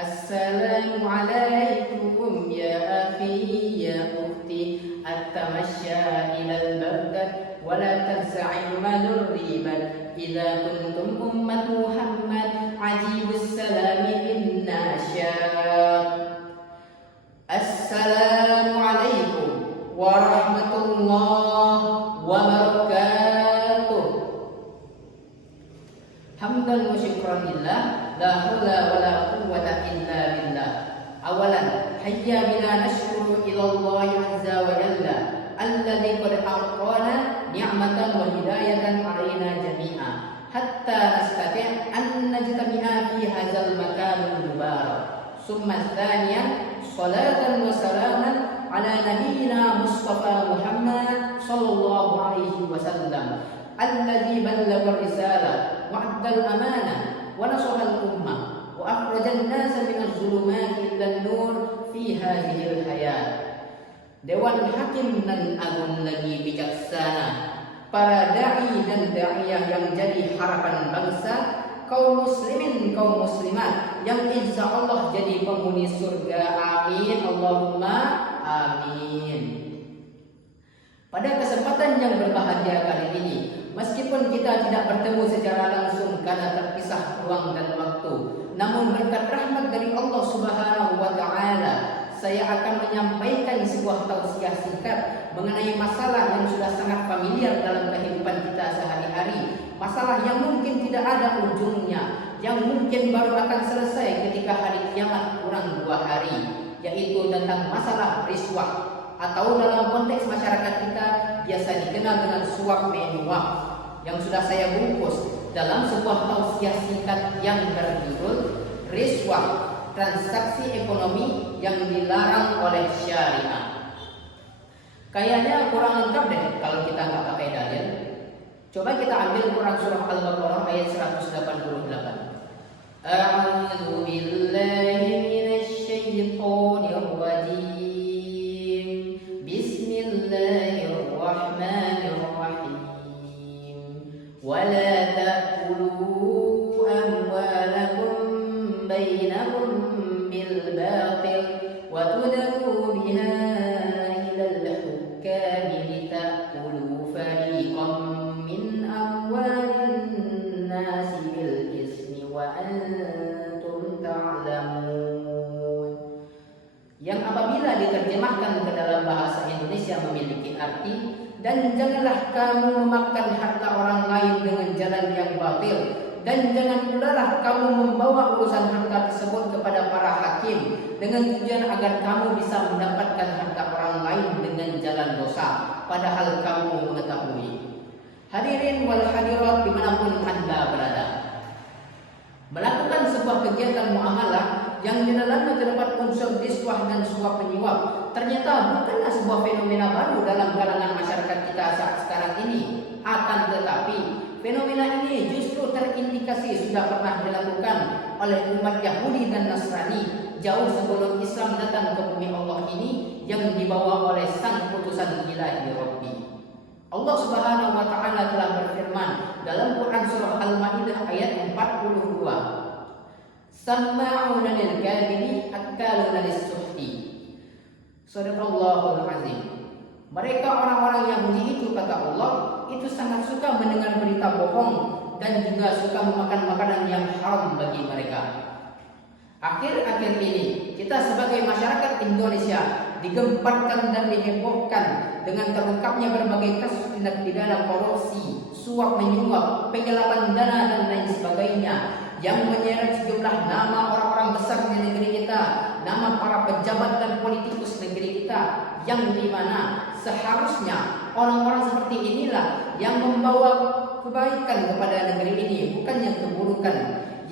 Assalamualaikum ya akhi ya ukhti, at-tamasya ila al-baghdad wa la tansa'i malur ribat idza kuntum ummat Muhammad ajibus salami inna syad. Assalamualaikum warahmatullahi wabarakatuh. Hamdan wa syukran lillah, la haula wa la quwwata illa billah. Awalan, hayya bina nashkuru ila Allah azza wa jalla alladhi qad a'tana ni'matan wa hidayatan 'alaina jami'a hatta nastati' an najtami'a fi hadzal makanil mubarak. Summa tsaniyan, salatan wa salaman ala nabiyyina Mustafa Muhammad sallallahu alaihi wasallam alladhi ballagha risalah wa 'adda al-amanah wa nasaha al-ummah wa akhraja an-nasa min adh-dhulumati ila an-nur fi hadhihi al-hayat. Dewan Hakim dan Agung lagi bijaksana, para dai dan da'iyah yang jadi harapan bangsa, kaum muslimin, kaum muslimat yang insya Allah jadi penghuni surga. Amin, Allahumma amin. Pada kesempatan yang berbahagia kali ini, meskipun kita tidak bertemu secara langsung karena terpisah ruang dan waktu, namun berkat rahmat dari Allah Subhanahu wa taala, saya akan menyampaikan sebuah tausiah singkat mengenai masalah yang sudah sangat familiar dalam kehidupan kita sehari-hari, masalah yang mungkin tidak ada ujungnya, yang mungkin baru akan selesai ketika hari kiamat kurang 2 hari, yaitu tentang masalah riswah, atau dalam konteks masyarakat kita biasa dikenal dengan suap menyuap, yang sudah saya bungkus dalam sebuah tausiah singkat yang berjudul riswah, transaksi ekonomi yang dilarang oleh syariah. Kayaknya kurang lengkap deh kalau kita nggak pakai dalil. Coba kita ambil Quran surah Al-Baqarah ayat 188. A'udzu billahi minasy syaithanir rajim. Bismillahirrahmanirrahim. Wa la ta'kulu amwalakum bainakum bil batil wa tudlu biha ila al-hukami litakulu fariqan min amwalin nasi bil ismi wa antum ta'lamun. Yang apabila diterjemahkan ke dalam bahasa Indonesia memiliki arti, dan janganlah kamu memakan harta orang lain dengan jalan yang batil, dan jangan pula kamu membawa urusan harta tersebut kepada para hakim dengan tujuan agar kamu bisa mendapatkan harta orang lain dengan jalan dosa, padahal kamu mengetahui. Hadirin wal hadirat dimanapun Anda berada, melakukan sebuah kegiatan muamalah yang di dalamnya terdapat unsur riswah dan suap menyuap ternyata bukanlah sebuah fenomena baru dalam kalangan masyarakat kita saat sekarang ini. Akan tetapi fenomena ini justru terindikasi sudah pernah dilakukan oleh umat Yahudi dan Nasrani jauh sebelum Islam datang ke bumi Allah ini, yang dibawa oleh sang putusan ilahi Rabbi. Allah Subhanahu wa taala telah berfirman dalam Quran surah Al-Maidah ayat 42. Sama'una lil kadhibi akaluna lis-suhti. Shadaqallahul azim. Mereka orang-orang Yahudi itu, kata Allah, itu sangat suka mendengar berita bohong dan juga suka memakan makanan yang haram bagi mereka. Akhir-akhir ini kita sebagai masyarakat Indonesia digemparkan dan dihebohkan dengan terungkapnya berbagai kasus tindak pidana korupsi, suap menyuap, penggelapan dana dan lain sebagainya, yang menyeret sejumlah nama orang-orang besar di negeri kita, nama para pejabat dan politikus negeri kita, yang dimana seharusnya orang-orang seperti inilah yang membawa kebaikan kepada negeri ini, bukannya keburukan,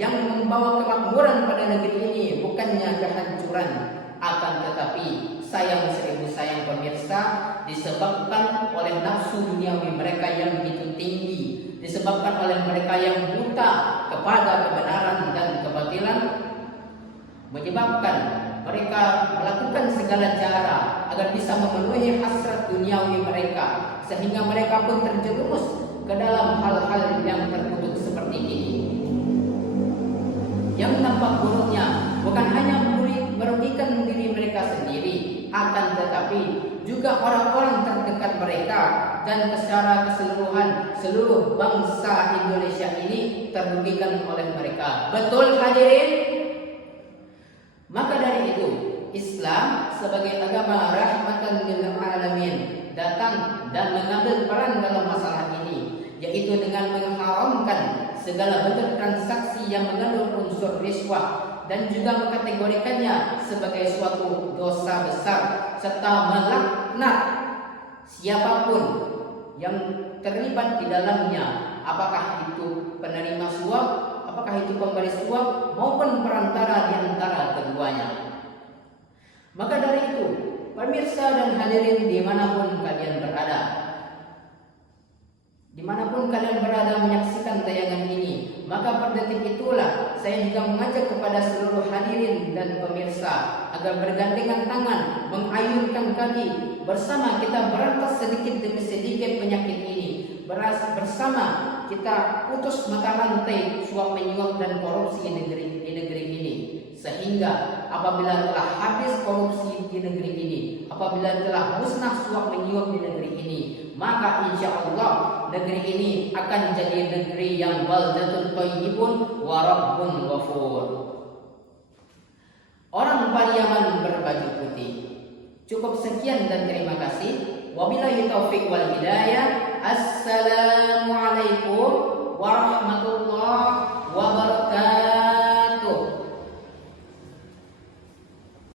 yang membawa kemakmuran pada negeri ini, bukannya kehancuran. Akan tetapi sayang seribu sayang pemirsa, disebabkan oleh nafsu duniawi mereka yang begitu tinggi, disebabkan oleh mereka yang buta kepada kebenaran dan kebatilan, menyebabkan mereka melakukan segala cara agar bisa memenuhi hasrat duniawi mereka, sehingga mereka pun terjerumus ke dalam hal-hal yang terkutuk seperti ini. Yang tampak buruknya bukan hanya akan tetapi juga orang-orang terdekat mereka dan secara keseluruhan seluruh bangsa Indonesia ini terrugikan oleh mereka. Betul hadirin? Maka dari itu Islam sebagai agama rahmatan lil alamin datang dan mengambil peran dalam masalah ini, yaitu dengan mengharamkan segala bentuk transaksi yang mengandung unsur riswah dan juga mengkategorikannya sebagai suatu dosa besar serta melaknat siapapun yang terlibat di dalamnya, apakah itu penerima suap, apakah itu pemberi suap maupun perantara di antara keduanya. Maka dari itu, pemirsa dan hadirin dimanapun kalian berada menyaksikan tayangan ini, maka pada detik itulah saya juga mengajak kepada seluruh hadirin dan pemirsa agar bergandengan tangan, mengayunkan kaki bersama kita berantas sedikit demi sedikit penyakit ini. Bersama kita putus mata rantai suap menyuap dan korupsi di negeri ini, sehingga apabila telah habis korupsi di negeri ini, apabila telah musnah suap menyuap di negeri ini, maka insya Allah negeri ini akan jadi negeri yang baldatun thayyibun wa rabbun ghafur. Orang Pariaman berbaju putih. Cukup sekian dan terima kasih. Wabillahi taufiq wal hidayah. Assalamualaikum warahmatullahi wabarakatuh.